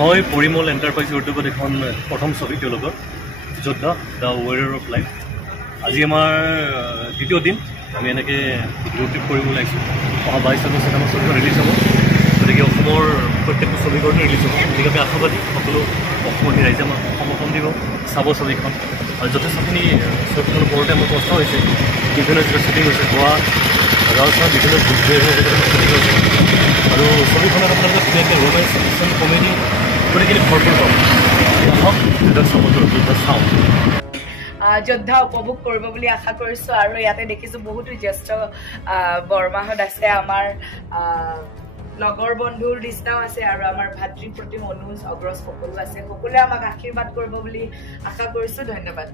হয় পৰিমল এণ্টাৰপ্ৰাইজ ইউটিউবত এখন প্ৰথম ছবি তেওঁলোকৰ যোদ্ধা দ্য ৱেৰিয়ৰ অফ লাইফ। আজি আমাৰ দ্বিতীয় দিন আমি এনেকৈ ৰোড ট্ৰিপ কৰিবলৈ আহিছোঁ। অহা 22 আগষ্টত আমাৰ ছবিখন ৰিলিজ হ'ব, গতিকে অসমৰ প্ৰত্যেকটো ছবিখনতে ৰিলিজ হ'ব। গতিকে আমি আশাবাদী সকলো অসমবাসী ৰাইজে আমাক সমৰ্থন দিব, চাব ছবিখন। আৰু যথেষ্টখিনি ছবিখনৰ ওপৰতে আমাৰ কষ্ট হৈছে, বিভিন্ন জেগাত শ্বুটিং হৈছে, গোৱা ৰাজস্থান বিভিন্ন শ্বুটিং হৈছে। আৰু ছবিখনত আপোনালোকে ধুনীয়াকৈ ৰোমেঞ্চ, একশ্যন, কমেডি গোটেইখিনি ভৰপূৰ পাব। আহক যোদ্ধা চাওঁ। যোদ্ধা উপভোগ কৰিব বুলি আশা কৰিছোঁ। আৰু ইয়াতে দেখিছোঁ বহুতো জ্যেষ্ঠ বৰমাহঁত আছে, আমাৰ লগৰ বন্ধুৰ নিচিনাও আছে, আৰু আমাৰ ভাতৃ প্ৰতি অনুজ অগ্ৰজ সকলো আছে। সকলোৱে আমাক আশীৰ্বাদ কৰিব বুলি আশা কৰিছোঁ। ধন্যবাদ।